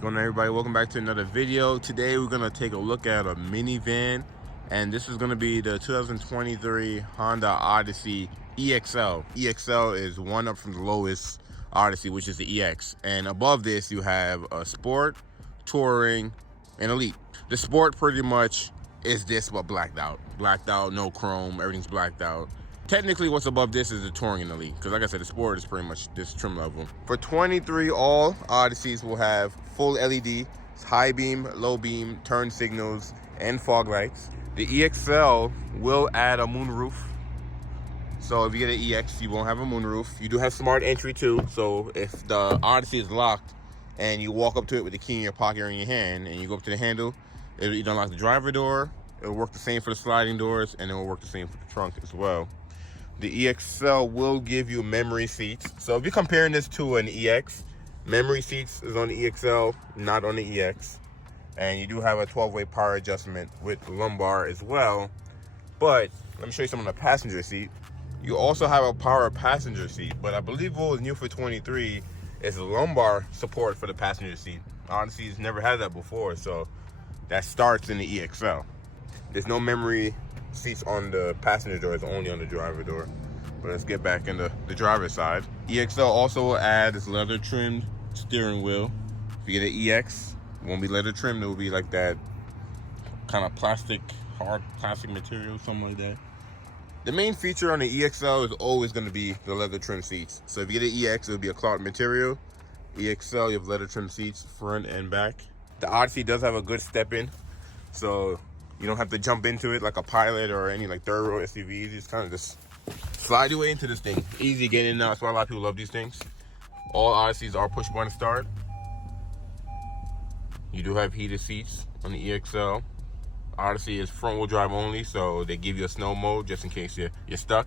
Going on, everybody, welcome back to another video. Today we're going to take a look at a minivan, and this is going to be the 2023 Honda Odyssey EXL. EXL is one up from the lowest Odyssey, which is the EX, and above this you have a Sport, Touring, and Elite. The Sport pretty much is this but blacked out, no chrome, everything's blacked out. Technically, what's above this is the Touring and Elite, because like I said, the Sport is pretty much this trim level. For 23, all Odysseys will have full LED, high beam, low beam, turn signals, and fog lights. The EXL will add a moonroof. So if you get an EX, you won't have a moonroof. You do have smart entry too, so if the Odyssey is locked and you walk up to it with the key in your pocket or in your hand, and you go up to the handle, it'll either unlock the driver door, it'll work the same for the sliding doors, and it will work the same for the trunk as well. The EXL will give you memory seats. So if you're comparing this to an EX, memory seats is on the EXL, not on the EX. And you do have a 12-way power adjustment with lumbar as well. But let me show you some on the passenger seat. You also have a power passenger seat, but I believe what was new for 23 is lumbar support for the passenger seat. Odyssey's never had that before, so that starts in the EXL. There's no memory seats on the passenger door, it's only on the driver door. But let's get back into the driver's side. EXL also will add this leather trimmed steering wheel. If you get an EX, it won't be leather trimmed, it will be like that kind of plastic, hard plastic material, something like that. The main feature on the EXL is always going to be the leather trim seats. So if you get an EX, it'll be a cloth material. EXL, you have leather trim seats, front and back. The Odyssey does have a good step in, so you don't have to jump into it like a Pilot or any like third row SUVs. You just kind of just slide your way into this thing. Easy to get in now. That's why a lot of people love these things. All Odysseys are push button start. You do have heated seats on the EXL. Odyssey is front wheel drive only, so they give you a snow mode just in case you're stuck.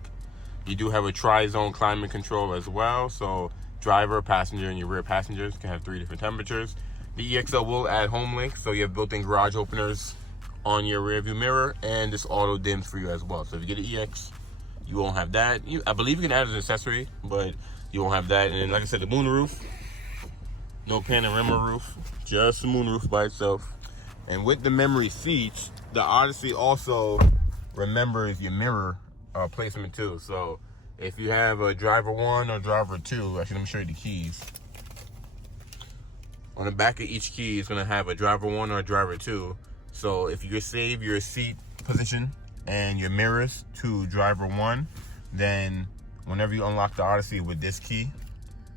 You do have a tri-zone climate control as well, so driver, passenger, and your rear passengers can have 3 different temperatures. The EXL will add home link, so you have built-in garage openers on your rear view mirror, and this auto dims for you as well. So if you get an EX, you won't have that. I believe you can add an accessory, but you won't have that. And then, like I said, the moonroof, no panorama roof, just the moonroof by itself. And with the memory seats, the Odyssey also remembers your mirror placement too. So if you have a driver 1 or driver 2, actually let me show you the keys. On the back of each key is gonna have a driver 1 or a driver 2. So if you save your seat position and your mirrors to driver 1, then whenever you unlock the Odyssey with this key,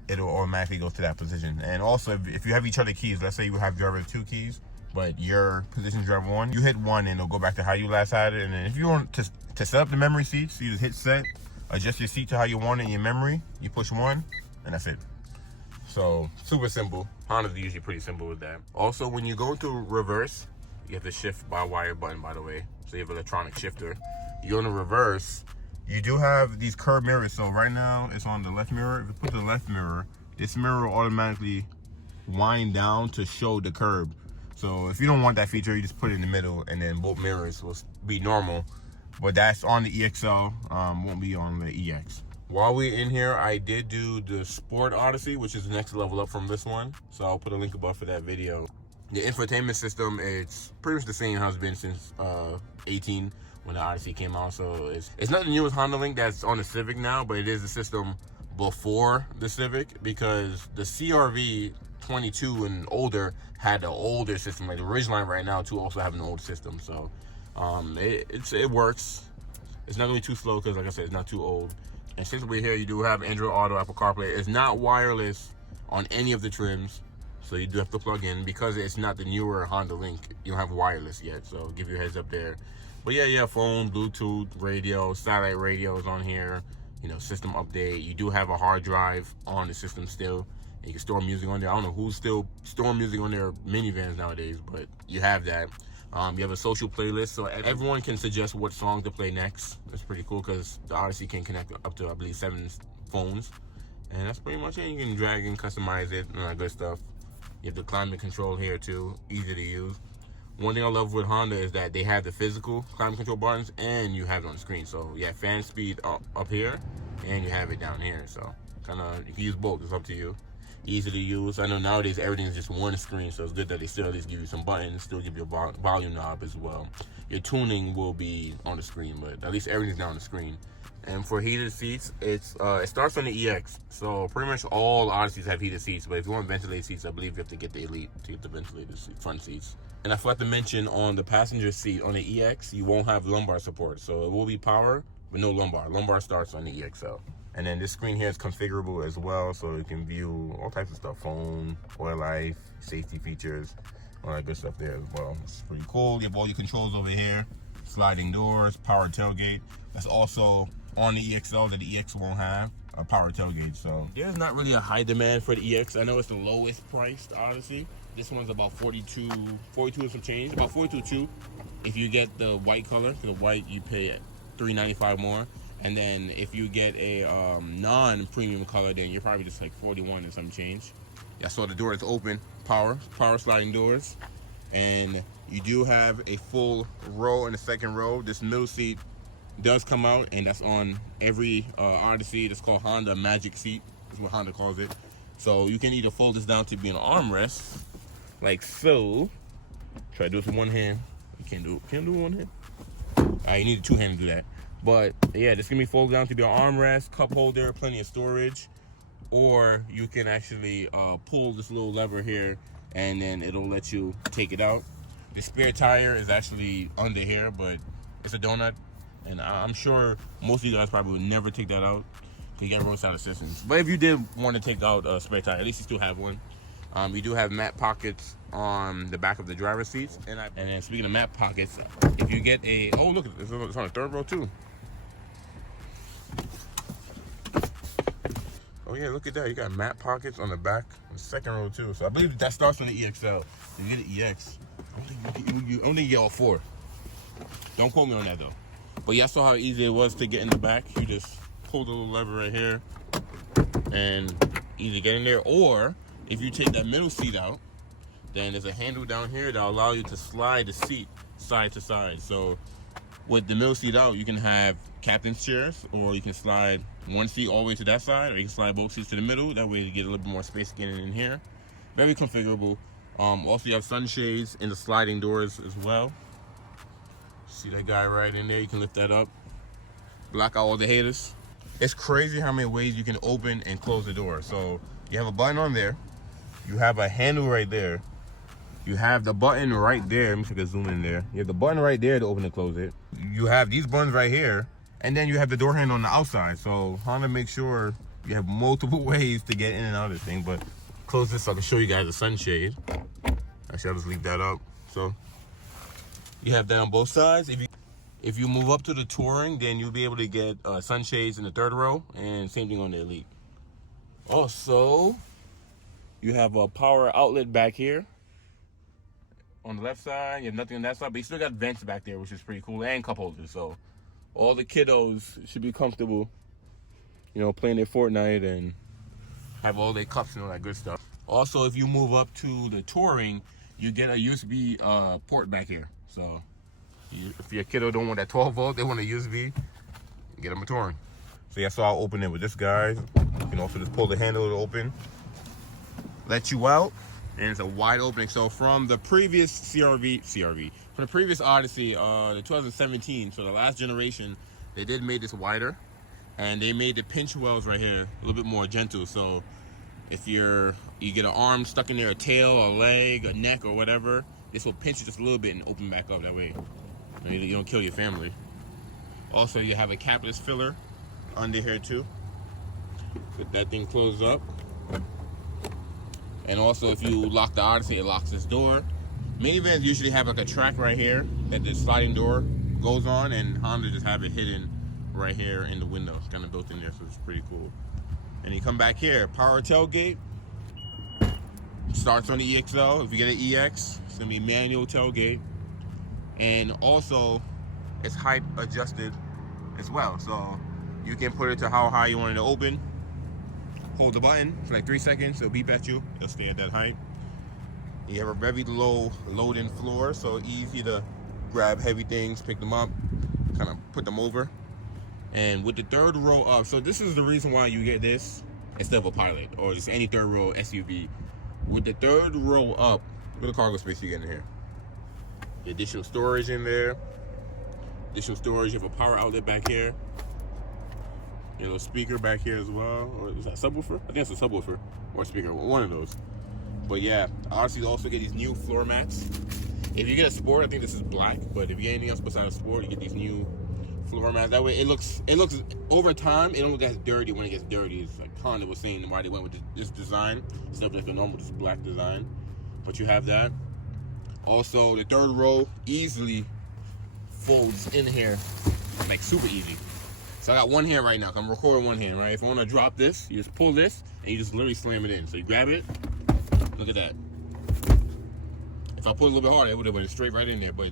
it'll automatically go to that position. And also, if you have each other keys, let's say you have driver 2 keys, but your position is driver 1, you hit 1 and it'll go back to how you last had it. And then if you want to set up the memory seats, you just hit set, adjust your seat to how you want it in your memory, you push 1, and that's it. So super simple. Honda's usually pretty simple with that. Also, when you go to reverse, you have the shift by wire button, by the way. So you have an electronic shifter. You go to reverse, you do have these curved mirrors. So right now it's on the left mirror. If you put the left mirror, this mirror will automatically wind down to show the curb. So if you don't want that feature, you just put it in the middle and then both mirrors will be normal. But that's on the EXL, won't be on the EX. While we're in here, I did do the Sport Odyssey, which is the next level up from this one. So I'll put a link above for that video. The infotainment system, it's pretty much the same how it's been since 18 when the Odyssey came out. So it's not the newest Honda Link that's on the Civic now, but it is the system before the Civic, because the CRV 22 and older had the older system. Like the Ridgeline right now too also have an old system. So it works. It's not gonna be too slow because, like I said, it's not too old. And since we're here, you do have Android Auto, Apple CarPlay. It's not wireless on any of the trims, so you do have to plug in because it's not the newer Honda Link. You don't have wireless yet, so give you a heads up there. But yeah, you have phone, Bluetooth, radio, satellite radios on here. You know, system update. You do have a hard drive on the system still. And you can store music on there. I don't know who's still storing music on their minivans nowadays, but you have that. You have a social playlist, so everyone can suggest what song to play next. That's pretty cool because the Odyssey can connect up to, I believe, 7 phones. And that's pretty much it. You can drag and customize it and all that good stuff. You have the climate control here too, easy to use. One thing I love with Honda is that they have the physical climate control buttons and you have it on the screen. So you have fan speed up here and you have it down here. So kind of, you can use both, it's up to you. easy to use. I know nowadays everything is just one screen, so it's good that they still at least give you some buttons, still give you a volume knob as well. Your tuning will be on the screen, but at least everything's now on the screen. And for heated seats, it starts on the EX, so pretty much all Odysseys have heated seats, but if you want ventilated seats, I believe you have to get the Elite to get the ventilated front seats. And I forgot to mention on the passenger seat on the EX, you won't have lumbar support, so it will be power, but no lumbar. Lumbar starts on the EXL. And then this screen here is configurable as well, so you can view all types of stuff, phone, oil life, safety features, all that good stuff there as well. It's pretty cool. You have all your controls over here, sliding doors, power tailgate. That's also on the EXL that the EX won't have, a power tailgate. So there's not really a high demand for the EX. I know it's the lowest priced Odyssey. This one's about 42 and some change, about 42.2. If you get the white color, the white you pay $3.95 more. And then if you get a non-premium color, then you're probably just like 41 and some change. Yeah, so the door is open, power sliding doors. And you do have a full row in the second row. This middle seat does come out, and that's on every Odyssey. It's called Honda Magic Seat, is what Honda calls it. So you can either fold this down to be an armrest, like so. Try to do it with one hand. You can't do it with one hand. All right, you need a two hand to do that. But yeah, this can be folded down to be an armrest, cup holder, plenty of storage. Or you can actually pull this little lever here, and then it'll let you take it out. The spare tire is actually under here, but it's a donut. And I'm sure most of you guys probably would never take that out because you got roadside assistance. But if you did want to take out a spare tire, at least you still have one. We do have mat pockets on the back of the driver's seats. And then speaking of mat pockets, if you get a, oh look, it's on the third row too. Oh yeah, look at that. You got mat pockets on the back, the second row too. So I believe that starts on the EXL. If you get the EX, I don't think you get all four. Don't quote me on that though. But yeah, I saw how easy it was to get in the back. You just pull the little lever right here and easy get in there. Or if you take that middle seat out, then there's a handle down here that'll allow you to slide the seat side to side. So with the middle seat out, you can have captain's chairs, or you can slide one seat all the way to that side, or you can slide both seats to the middle. That way you get a little bit more space getting in here. Very configurable. Also you have sunshades in the sliding doors as well. See that guy right in there? You can lift that up, block out all the haters. It's crazy how many ways you can open and close the door. So you have a button on there, you have a handle right there, you have the button right there. Let me see if I can zoom in there. You have the button right there to open and close it. You have these buttons right here, and then you have the door handle on the outside. So Honda makes sure you have multiple ways to get in and out of this thing. But close this so I can show you guys the sunshade. Actually, I'll just leave that up. So you have that on both sides. If you move up to the Touring, then you'll be able to get sunshades in the third row, and same thing on the Elite. Also, you have a power outlet back here. On the left side, you have nothing on that side, but you still got vents back there, which is pretty cool, and cup holders. So all the kiddos should be comfortable, you know, playing their Fortnite and have all their cups and all that good stuff. Also, if you move up to the Touring, you get a USB port back here. So if your kiddo don't want that 12 volt, they want a USB, get them a Touring. So yeah, so I'll open it with this guy. You can also just pull the handle to open, let you out. And it's a wide opening. So from the previous from the previous Odyssey, the 2017, so the last generation, they did make this wider, and they made the pinch wells right here a little bit more gentle. So if you get an arm stuck in there, a tail, a leg, a neck, or whatever, this will pinch it just a little bit and open back up. That way you don't kill your family. Also, you have a capless filler under here too. Get that thing closed up. And also, if you lock the Odyssey, it locks this door. Minivans usually have like a track right here that the sliding door goes on, and Honda just have it hidden right here in the window. It's kind of built in there, so it's pretty cool. And you come back here, power tailgate. Starts on the EXL. If you get an EX, it's gonna be manual tailgate. And also, it's height adjusted as well. So you can put it to how high you want it to open. Hold the button for like 3 seconds, it'll beep at you. It'll stay at that height. You have a very low load-in floor, so easy to grab heavy things, pick them up, kind of put them over. And with the third row up, so this is the reason why you get this. instead of a Pilot or just any third row SUV. With the third row up, look at the cargo space you get in here. The additional storage in there. Additional storage. You have a power outlet back here. You know, speaker back here as well. Or is that a subwoofer? I think it's a subwoofer or a speaker. One of those. But yeah, Odyssey also get these new floor mats. If you get a Sport, I think this is black. But if you get anything else besides a Sport, you get these new floor mats. That way, it looks over time. It don't look as dirty when it gets dirty. It's like Honda was saying why they went with this design instead of like the normal just black design. But you have that. Also, the third row easily folds in here, like super easy. So I got one hand right now. I'm recording one hand, right? If I want to drop this, you just pull this and you just literally slam it in. So you grab it. Look at that. If I pull a little bit harder, it would have went straight right in there. But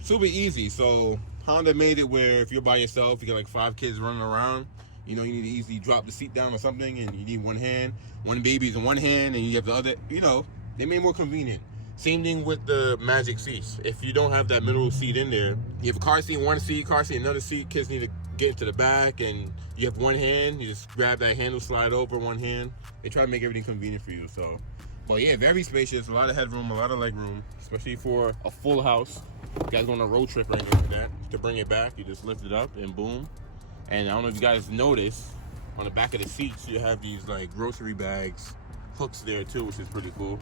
super easy. So Honda made it where if you're by yourself, you got like 5 kids running around, you know, you need to easily drop the seat down or something, and you need one hand. One baby's in one hand, and you have the other. You know, they made it more convenient. Same thing with the Magic seats. If you don't have that middle seat in there, you have a car seat, one seat, car seat, another seat. Kids need to get into the back, and you have one hand. You just grab that handle, slide over one hand. They try to make everything convenient for you. So, well, yeah, very spacious. A lot of headroom, a lot of leg room, especially for a full house. You guys go on a road trip or anything like that. To bring it back, you just lift it up and boom. And I don't know if you guys notice, on the back of the seats, you have these like grocery bags, hooks there too, which is pretty cool.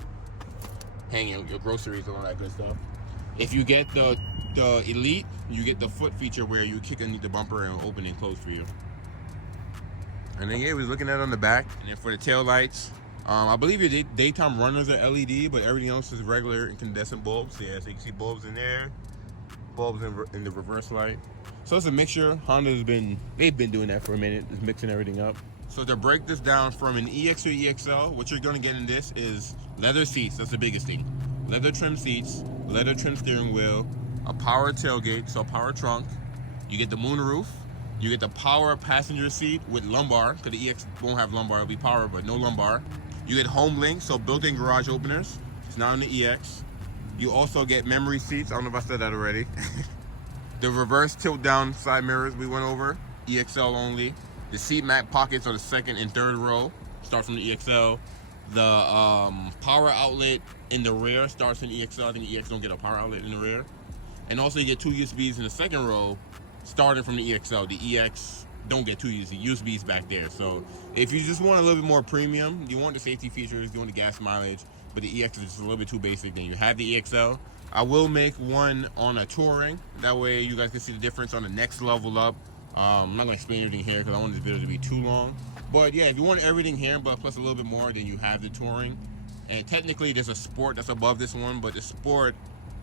Hanging your groceries and all that good stuff. If you get the Elite, you get the foot feature where you kick underneath the bumper and open and close for you. And then yeah, we was looking at it on the back. And then for the tail lights, I believe your daytime runners are LED, but everything else is regular incandescent bulbs. Yeah, so you can see bulbs in there, bulbs in the reverse light. So it's a mixture. they've been doing that for a minute, just mixing everything up. So to break this down from an EX to EXL, what you're gonna get in this is leather seats. That's the biggest thing. Leather trim seats, leather trim steering wheel, a power tailgate, so power trunk. You get the moonroof. You get the power passenger seat with lumbar, because the EX won't have lumbar, it'll be power, but no lumbar. You get home link, so built-in garage openers. It's not on the EX. You also get memory seats. I don't know if I said that already. The reverse tilt down side mirrors we went over, EXL only. The seat mat pockets are the second and third row, start from the EXL. The power outlet in the rear starts in EXL. I think the EX don't get a power outlet in the rear. And also you get 2 USBs in the second row, starting from the EXL. The EX don't get 2 USBs back there. So if you just want a little bit more premium, you want the safety features, you want the gas mileage, but the EX is just a little bit too basic, then you have the EXL. I will make one on a touring. That way you guys can see the difference on the next level up. I'm not going to explain everything here because I don't want this video to be too long. But yeah, if you want everything here, but plus a little bit more, then you have the touring. And technically there's a Sport that's above this one, but the Sport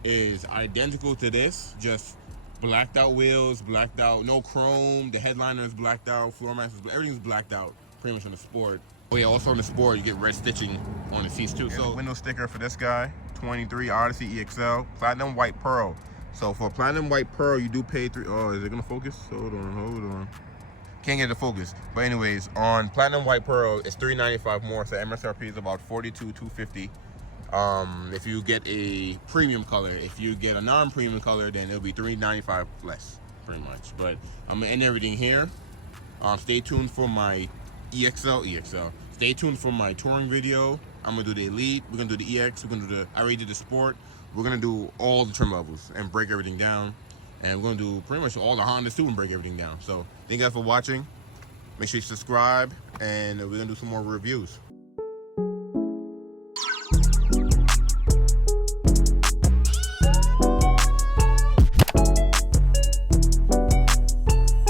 is identical to this, just blacked out wheels, blacked out, no chrome, the headliner is blacked out, floor mats, everything's blacked out pretty much on the Sport. Oh yeah, also on the Sport you get red stitching on the seats too. So window sticker for this guy, 23 Odyssey EXL, platinum white pearl. So for platinum white pearl, you do pay oh, is it gonna focus? Hold on. Can't get the focus. But anyways, on platinum white pearl, it's $395 more. So MSRP is about $42,250. If you get a premium color, if you get a non-premium color, then it'll be $395 less, pretty much. But I'm gonna end everything here. Stay tuned for my EXL. Stay tuned for my touring video. I'm gonna do the Elite. We're gonna do the EX. We're gonna do I already did the Sport. We're gonna do all the trim levels and break everything down. And we're gonna do pretty much all the Hondas too and break everything down. So thank you guys for watching. Make sure you subscribe, and we're gonna do some more reviews.